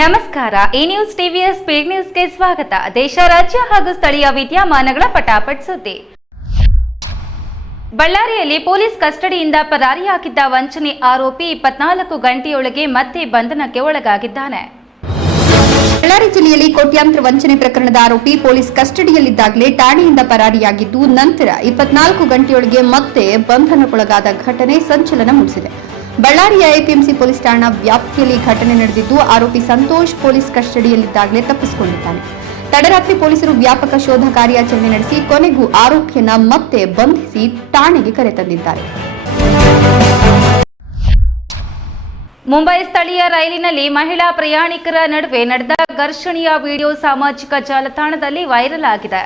ನಮಸ್ಕಾರ. ಈ ನ್ಯೂಸ್ ಟಿವಿಯ ಸ್ಪೀಡ್ ನ್ಯೂಸ್ಗೆ ಸ್ವಾಗತ. ದೇಶ, ರಾಜ್ಯ ಹಾಗೂ ಸ್ಥಳೀಯ ವಿದ್ಯಮಾನಗಳ ಪಟಾಪಟ್ ಸುದ್ದಿ. ಬಳ್ಳಾರಿಯಲ್ಲಿ ಪೊಲೀಸ್ ಕಸ್ಟಡಿಯಿಂದ ಪರಾರಿಯಾಗಿದ್ದ ವಂಚನೆ ಆರೋಪಿ 24 ಗಂಟೆಯೊಳಗೆ ಮತ್ತೆ ಬಂಧನಕ್ಕೆ ಒಳಗಾಗಿದ್ದಾನೆ. ಬಳ್ಳಾರಿ ಜಿಲ್ಲೆಯಲ್ಲಿ ಕೋಟ್ಯಾಂತರ ವಂಚನೆ ಪ್ರಕರಣದ ಆರೋಪಿ ಪೊಲೀಸ್ ಕಸ್ಟಡಿಯಲ್ಲಿದ್ದಾಗಲೇ ಠಾಣೆಯಿಂದ ಪರಾರಿಯಾಗಿದ್ದು, ನಂತರ 24 ಗಂಟೆಯೊಳಗೆ ಮತ್ತೆ ಬಂಧನಕ್ಕೊಳಗಾದ ಘಟನೆ ಸಂಚಲನ ಮೂಡಿಸಿದೆ. ಬಳ್ಳಾರಿಯ ಎಪಿಎಂಸಿ ಪೊಲೀಸ್ ಠಾಣಾ ವ್ಯಾಪ್ತಿಯಲ್ಲಿ ಘಟನೆ ನಡೆದಿದ್ದು, ಆರೋಪಿ ಸಂತೋಷ್ ಪೊಲೀಸ್ ಕಸ್ಟಡಿಯಲ್ಲಿದ್ದಾಗಲೇ ತಪ್ಪಿಸಿಕೊಂಡಿದ್ದಾನೆ. ತಡರಾತ್ರಿ ಪೊಲೀಸರು ವ್ಯಾಪಕ ಶೋಧ ಕಾರ್ಯಾಚರಣೆ ನಡೆಸಿ ಕೊನೆಗೂ ಆರೋಪಿಯನ್ನ ಮತ್ತೆ ಬಂಧಿಸಿ ಠಾಣೆಗೆ ಕರೆತಂದಿದ್ದಾರೆ. ಮುಂಬೈ ಸ್ಥಳೀಯ ರೈಲಿನಲ್ಲಿ ಮಹಿಳಾ ಪ್ರಯಾಣಿಕರ ನಡುವೆ ನಡೆದ ಘರ್ಷಣೆಯ ವಿಡಿಯೋ ಸಾಮಾಜಿಕ ಜಾಲತಾಣದಲ್ಲಿ ವೈರಲ್ ಆಗಿದೆ.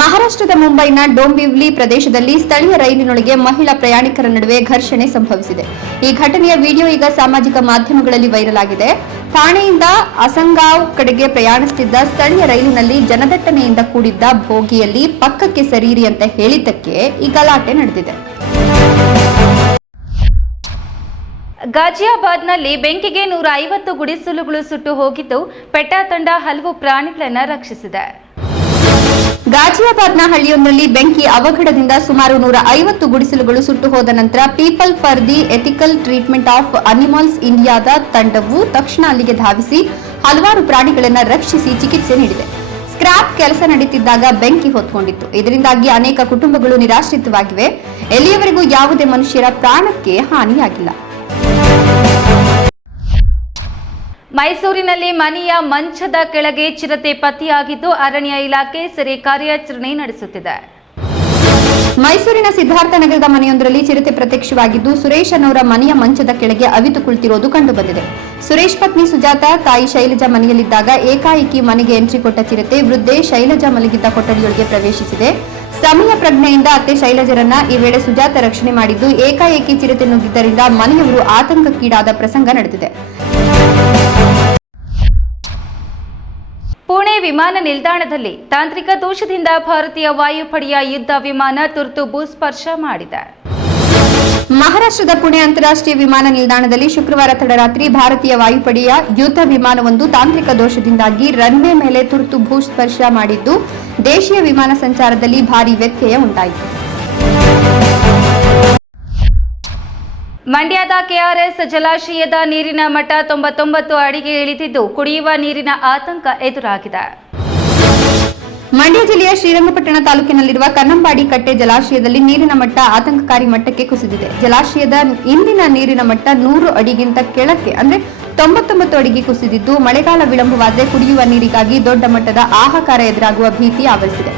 ಮಹಾರಾಷ್ಟ್ರದ ಮುಂಬೈನ ಡೋಂಬಿವ್ಲಿ ಪ್ರದೇಶದಲ್ಲಿ ಸ್ಥಳೀಯ ರೈಲಿನೊಳಗೆ ಮಹಿಳಾ ಪ್ರಯಾಣಿಕರ ನಡುವೆ ಘರ್ಷಣೆ ಸಂಭವಿಸಿದೆ. ಈ ಘಟನೆಯ ವಿಡಿಯೋ ಈಗ ಸಾಮಾಜಿಕ ಮಾಧ್ಯಮಗಳಲ್ಲಿ ವೈರಲ್ ಆಗಿದೆ. ಠಾಣೆಯಿಂದ ಅಸಂಗಾವ್ ಕಡೆಗೆ ಪ್ರಯಾಣಿಸುತ್ತಿದ್ದ ಸ್ಥಳೀಯ ರೈಲಿನಲ್ಲಿ ಜನದಟ್ಟಣೆಯಿಂದ ಕೂಡಿದ್ದ ಬೋಗಿಯಲ್ಲಿ ಪಕ್ಕಕ್ಕೆ ಸರೀರಿ ಅಂತ ಹೇಳಿದ್ದಕ್ಕೆ ಈ ಗಲಾಟೆ ನಡೆದಿದೆ. ಗಾಜಿಯಾಬಾದ್ನಲ್ಲಿ ಬೆಂಕಿಗೆ 150 ಗುಡಿಸಲುಗಳು ಸುಟ್ಟು ಹೋಗಿದ್ದು, ಪೆಟಾ ತಂಡ ಹಲವು ಪ್ರಾಣಿಗಳನ್ನು ರಕ್ಷಿಸಿದೆ. ಗಾಜಿಯಾಬಾದ್ನ ಹಳ್ಳಿಯೊಂದರಲ್ಲಿ ಬೆಂಕಿ ಅವಘಡದಿಂದ ಸುಮಾರು 150 ಗುಡಿಸಲುಗಳು ಸುಟ್ಟು ಹೋದ ನಂತರ people for the ethical treatment of animals ಇಂಡಿಯಾದ ತಂಡವು ತಕ್ಷಣ ಅಲ್ಲಿಗೆ ಧಾವಿಸಿ ಹಲವಾರು ಪ್ರಾಣಿಗಳನ್ನು ರಕ್ಷಿಸಿ ಚಿಕಿತ್ಸೆ ನೀಡಿದೆ. ಸ್ಕ್ರಾಪ್ ಕೆಲಸ ನಡೆಯುತ್ತಿದ್ದಾಗ ಬೆಂಕಿ ಹೊತ್ಕೊಂಡಿತ್ತು. ಇದರಿಂದಾಗಿ ಅನೇಕ ಕುಟುಂಬಗಳು ನಿರಾಶ್ರಿತವಾಗಿವೆ. ಎಲ್ಲಿಯವರೆಗೂ ಯಾವುದೇ ಮನುಷ್ಯರ ಪ್ರಾಣಕ್ಕೆ ಹಾನಿಯಾಗಿಲ್ಲ. ಮೈಸೂರಿನಲ್ಲಿ ಮನೆಯ ಮಂಚದ ಕೆಳಗೆ ಚಿರತೆ ಪತ್ತೆಯಾಗಿದ್ದು, ಅರಣ್ಯ ಇಲಾಖೆ ಸೆರೆ ಕಾರ್ಯಾಚರಣೆ ನಡೆಸುತ್ತಿದೆ. ಮೈಸೂರಿನ ಸಿದ್ಧಾರ್ಥ ನಗರದ ಮನೆಯೊಂದರಲ್ಲಿ ಚಿರತೆ ಪ್ರತ್ಯಕ್ಷವಾಗಿದ್ದು, ಸುರೇಶ್ ಅನ್ನೋರ ಮನೆಯ ಮಂಚದ ಕೆಳಗೆ ಅವಿತು ಕುಳಿತಿರೋದು ಕಂಡುಬಂದಿದೆ. ಸುರೇಶ್ ಪತ್ನಿ ಸುಜಾತ, ತಾಯಿ ಶೈಲಜಾ ಮನೆಯಲ್ಲಿದ್ದಾಗ ಏಕಾಏಕಿ ಮನೆಗೆ ಎಂಟ್ರಿ ಕೊಟ್ಟ ಚಿರತೆ ವೃದ್ಧೆ ಶೈಲಜಾ ಮಲಗಿದ್ದ ಕೊಠಡಿಯೊಳಗೆ ಪ್ರವೇಶಿಸಿದೆ. ಸಮಯ ಪ್ರಜ್ಞೆಯಿಂದ ಅತ್ತೆ ಶೈಲಜರನ್ನ ಈ ವೇಳೆ ಸುಜಾತ ರಕ್ಷಣೆ ಮಾಡಿದ್ದು, ಏಕಾಏಕಿ ಚಿರತೆ ನುಗ್ಗಿದ್ದರಿಂದ ಮನೆಯವರು ಆತಂಕಕ್ಕೀಡಾದ ಪ್ರಸಂಗ ನಡೆದಿದೆ. ಪುಣೆ ವಿಮಾನ ನಿಲ್ದಾಣದಲ್ಲಿ ತಾಂತ್ರಿಕ ದೋಷದಿಂದ ಭಾರತೀಯ ವಾಯುಪಡೆಯ ಯುದ್ಧ ವಿಮಾನ ತುರ್ತು ಭೂಸ್ಪರ್ಶ ಮಾಡಿದೆ. ಮಹಾರಾಷ್ಟ್ರದ ಪುಣೆ ಅಂತಾರಾಷ್ಟ್ರೀಯ ವಿಮಾನ ನಿಲ್ದಾಣದಲ್ಲಿ ಶುಕ್ರವಾರ ತಡರಾತ್ರಿ ಭಾರತೀಯ ವಾಯುಪಡೆಯ ಯುದ್ಧ ವಿಮಾನವೊಂದು ತಾಂತ್ರಿಕ ದೋಷದಿಂದಾಗಿ ರನ್ವೇ ಮೇಲೆ ತುರ್ತು ಭೂಸ್ಪರ್ಶ ಮಾಡಿದ್ದು, ದೇಶೀಯ ವಿಮಾನ ಸಂಚಾರದಲ್ಲಿ ಭಾರೀ ವ್ಯತ್ಯಯ ಉಂಟಾಯಿತು. ಮಂಡ್ಯದ ಕೆಆರ್ಎಸ್ ಜಲಾಶಯದ ನೀರಿನ ಮಟ್ಟ 99 ಅಡಿಗೆ ಇಳಿದಿದ್ದು, ಕುಡಿಯುವ ನೀರಿನ ಆತಂಕ ಎದುರಾಗಿದೆ. ಮಂಡ್ಯ ಜಿಲ್ಲೆಯ ಶ್ರೀರಂಗಪಟ್ಟಣ ತಾಲೂಕಿನಲ್ಲಿರುವ ಕನ್ನಂಬಾಡಿ ಕಟ್ಟೆ ಜಲಾಶಯದಲ್ಲಿ ನೀರಿನ ಮಟ್ಟ ಆತಂಕಕಾರಿ ಮಟ್ಟಕ್ಕೆ ಕುಸಿದಿದೆ. ಜಲಾಶಯದ ಇಂದಿನ ನೀರಿನ ಮಟ್ಟ 100 ಅಡಿಗಿಂತ ಕೆಳಕ್ಕೆ ಅಂದ್ರೆ 99 ಅಡಿಗೆ ಕುಸಿದಿದ್ದು, ಮಳೆಗಾಲ ವಿಳಂಬವಾದರೆ ಕುಡಿಯುವ ನೀರಿಗಾಗಿ ದೊಡ್ಡ ಮಟ್ಟದ ಹಾಹಾಕಾರ ಎದುರಾಗುವ ಭೀತಿ ಆವರಿಸಿದೆ.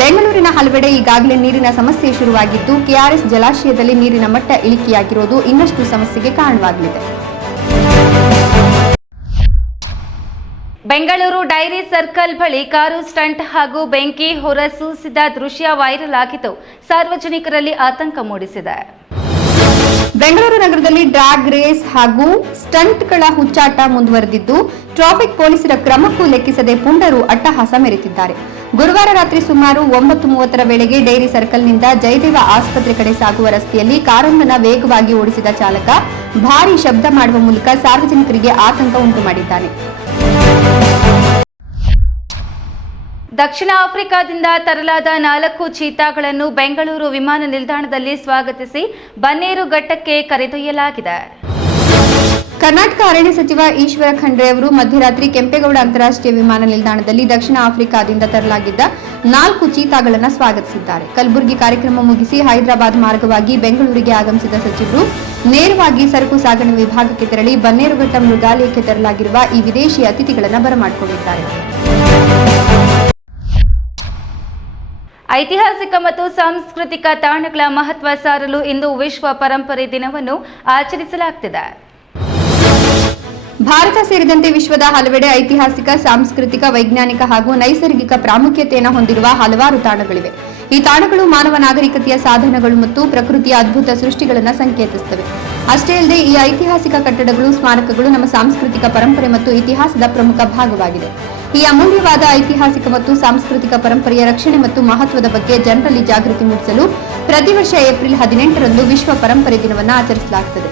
ಬೆಂಗಳೂರಿನ ಹಲವೆಡೆ ಈಗಾಗಲೇ ನೀರಿನ ಸಮಸ್ಯೆ ಶುರುವಾಗಿದ್ದು, ಕೆಆರ್ಎಸ್ ಜಲಾಶಯದಲ್ಲಿ ನೀರಿನ ಮಟ್ಟ ಇಳಿಕೆಯಾಗಿರುವುದು ಇನ್ನಷ್ಟು ಸಮಸ್ಯೆಗೆ ಕಾರಣವಾಗಲಿದೆ. ಬೆಂಗಳೂರು ಡೈರಿ ಸರ್ಕಲ್ ಬಳಿ ಕಾರು ಸ್ಟಂಟ್ ಹಾಗೂ ಬೆಂಕಿ ಹೊರಸೂಸಿದ ದೃಶ್ಯ ವೈರಲ್ ಆಗಿದ್ದು, ಸಾರ್ವಜನಿಕರಲ್ಲಿ ಆತಂಕ ಮೂಡಿಸಿದೆ. ಬೆಂಗಳೂರು ನಗರದಲ್ಲಿ ಡ್ರಾಗ್ ರೇಸ್ ಹಾಗೂ ಸ್ಟಂಟ್ಗಳ ಹುಚ್ಚಾಟ ಮುಂದುವರೆದಿದ್ದು, ಟ್ರಾಫಿಕ್ ಪೊಲೀಸರ ಕ್ರಮಕ್ಕೂ ಲೆಕ್ಕಿಸದೆ ಪುಂಡರು ಅಟ್ಟಹಾಸ ಮೆರೆತಿದ್ದಾರೆ. ಗುರುವಾರ ರಾತ್ರಿ ಸುಮಾರು 9:30 ವೇಳೆಗೆ ಡೈರಿ ಸರ್ಕಲ್ನಿಂದ ಜಯದೇವ ಆಸ್ಪತ್ರೆ ಕಡೆ ಸಾಗುವ ರಸ್ತೆಯಲ್ಲಿ ಕಾರೊಂದನ್ನು ವೇಗವಾಗಿ ಓಡಿಸಿದ ಚಾಲಕ ಭಾರೀ ಶಬ್ದ ಮಾಡುವ ಮೂಲಕ ಸಾರ್ವಜನಿಕರಿಗೆ ಆತಂಕ ಉಂಟು ಮಾಡಿದ್ದಾನೆ. ದಕ್ಷಿಣ ಆಫ್ರಿಕಾದಿಂದ ತರಲಾದ 4 ಚೀತಾಗಳನ್ನು ಬೆಂಗಳೂರು ವಿಮಾನ ನಿಲ್ದಾಣದಲ್ಲಿ ಸ್ವಾಗತಿಸಿ ಬನ್ನೇರುಘಟ್ಟಕ್ಕೆ ಕರೆದೊಯ್ಯಲಾಗಿದೆ. ಕರ್ನಾಟಕ ಅರಣ್ಯ ಸಚಿವ ಈಶ್ವರ ಖಂಡ್ರೆ ಅವರು ಮಧ್ಯರಾತ್ರಿ ಕೆಂಪೇಗೌಡ ಅಂತಾರಾಷ್ಟ್ರೀಯ ವಿಮಾನ ನಿಲ್ದಾಣದಲ್ಲಿ ದಕ್ಷಿಣ ಆಫ್ರಿಕಾದಿಂದ ತರಲಾಗಿದ್ದ 4 ಚೀತಾಗಳನ್ನು ಸ್ವಾಗತಿಸಿದ್ದಾರೆ. ಕಲಬುರಗಿ ಕಾರ್ಯಕ್ರಮ ಮುಗಿಸಿ ಹೈದರಾಬಾದ್ ಮಾರ್ಗವಾಗಿ ಬೆಂಗಳೂರಿಗೆ ಆಗಮಿಸಿದ ಸಚಿವರು ನೇರವಾಗಿ ಸರಕು ಸಾಗಣೆ ವಿಭಾಗಕ್ಕೆ ತೆರಳಿ ಬನ್ನೇರುಘಟ್ಟ ಮೃಗಾಲಯಕ್ಕೆ ತರಲಾಗಿರುವ ಈ ವಿದೇಶಿ ಅತಿಥಿಗಳನ್ನು ಬರಮಾಡಿಕೊಂಡಿದ್ದಾರೆ. ಐತಿಹಾಸಿಕ ಮತ್ತು ಸಾಂಸ್ಕೃತಿಕ ತಾಣಗಳ ಮಹತ್ವ ಸಾರಲು ಇಂದು ವಿಶ್ವ ಪರಂಪರೆ ದಿನವನ್ನು ಆಚರಿಸಲಾಗುತ್ತಿದೆ. ಭಾರತ ಸೇರಿದಂತೆ ವಿಶ್ವದ ಹಲವೆಡೆ ಐತಿಹಾಸಿಕ, ಸಾಂಸ್ಕೃತಿಕ, ವೈಜ್ಞಾನಿಕ ಹಾಗೂ ನೈಸರ್ಗಿಕ ಪ್ರಾಮುಖ್ಯತೆಯನ್ನು ಹೊಂದಿರುವ ಹಲವಾರು ತಾಣಗಳಿವೆ. ಈ ತಾಣಗಳು ಮಾನವ ನಾಗರಿಕತೆಯ ಸಾಧನಗಳು ಮತ್ತು ಪ್ರಕೃತಿಯ ಅದ್ಭುತ ಸೃಷ್ಟಿಗಳನ್ನು ಸಂಕೇತಿಸುತ್ತವೆ. ಅಷ್ಟೇ ಅಲ್ಲದೆ ಈ ಐತಿಹಾಸಿಕ ಕಟ್ಟಡಗಳು, ಸ್ಮಾರಕಗಳು ನಮ್ಮ ಸಾಂಸ್ಕೃತಿಕ ಪರಂಪರೆ ಮತ್ತು ಇತಿಹಾಸದ ಪ್ರಮುಖ ಭಾಗವಾಗಿದೆ. ಈ ಅಮೂಲ್ಯವಾದ ಐತಿಹಾಸಿಕ ಮತ್ತು ಸಾಂಸ್ಕೃತಿಕ ಪರಂಪರೆಯ ರಕ್ಷಣೆ ಮತ್ತು ಮಹತ್ವದ ಬಗ್ಗೆ ಜನರಲ್ಲಿ ಜಾಗೃತಿ ಮೂಡಿಸಲು ಪ್ರತಿ ವರ್ಷ ಏಪ್ರಿಲ್ 18ರಂದು ವಿಶ್ವ ಪರಂಪರೆ ದಿನವನ್ನು ಆಚರಿಸಲಾಗುತ್ತದೆ.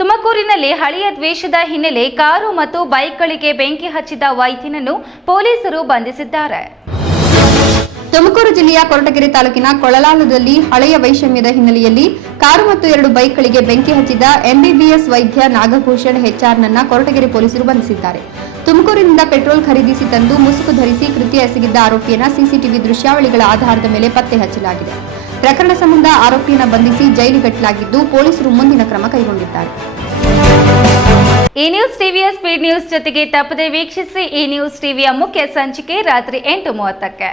ತುಮಕೂರಿನಲ್ಲಿ ಹಳೆಯ ದ್ವೇಷದ ಹಿನ್ನೆಲೆ ಕಾರು ಮತ್ತು ಬೈಕ್ಗಳಿಗೆ ಬೆಂಕಿ ಹಚ್ಚಿದ ವೈದ್ಯನನ್ನು ಪೊಲೀಸರು ಬಂಧಿಸಿದ್ದಾರೆ. ತುಮಕೂರು ಜಿಲ್ಲೆಯ ಕೊರಟಗೆರೆ ತಾಲೂಕಿನ ಕೊಳಲಾಲದಲ್ಲಿ ಹಳೆಯ ವೈಷಮ್ಯದ ಹಿನ್ನೆಲೆಯಲ್ಲಿ ಕಾರು ಮತ್ತು 2 ಬೈಕ್ಗಳಿಗೆ ಬೆಂಕಿ ಹಚ್ಚಿದ ಎಂಬಿಬಿಎಸ್ ವೈದ್ಯ ನಾಗಭೂಷಣ್ ಹೆಚ್ಆರ್ನನ್ನ ಕೊರಟಗೆರೆ ಪೊಲೀಸರು ಬಂಧಿಸಿದ್ದಾರೆ. ತುಮಕೂರಿನಿಂದ ಪೆಟ್ರೋಲ್ ಖರೀದಿಸಿ ತಂದು ಮುಸುಕು ಧರಿಸಿ ಕೃತ್ಯ ಎಸಗಿದ್ದ ಆರೋಪಿಯನ್ನ ಸಿಸಿಟಿವಿ ದೃಶ್ಯಾವಳಿಗಳ ಆಧಾರದ ಮೇಲೆ ಪತ್ತೆ ಹಚ್ಚಲಾಗಿದೆ. ಪ್ರಕರಣ ಸಂಬಂಧ ಆರೋಪಿಯನ್ನ ಬಂಧಿಸಿ ಜೈಲಿಗಟ್ಟಲಾಗಿದ್ದು ಪೊಲೀಸರು ಮುಂದಿನ ಕ್ರಮ ಕೈಗೊಂಡಿದ್ದಾರೆ. ಈ ನ್ಯೂಸ್ ಟಿವಿಯ ಸ್ಪೀಡ್ ನ್ಯೂಸ್ ಜೊತೆಗೆ ತಪ್ಪದೆ ವೀಕ್ಷಿಸಿ. ಈ ನ್ಯೂಸ್ ಟಿವಿಯ ಮುಖ್ಯ ಸಂಚಿಕೆ ರಾತ್ರಿ 8:30ಕ್ಕೆ.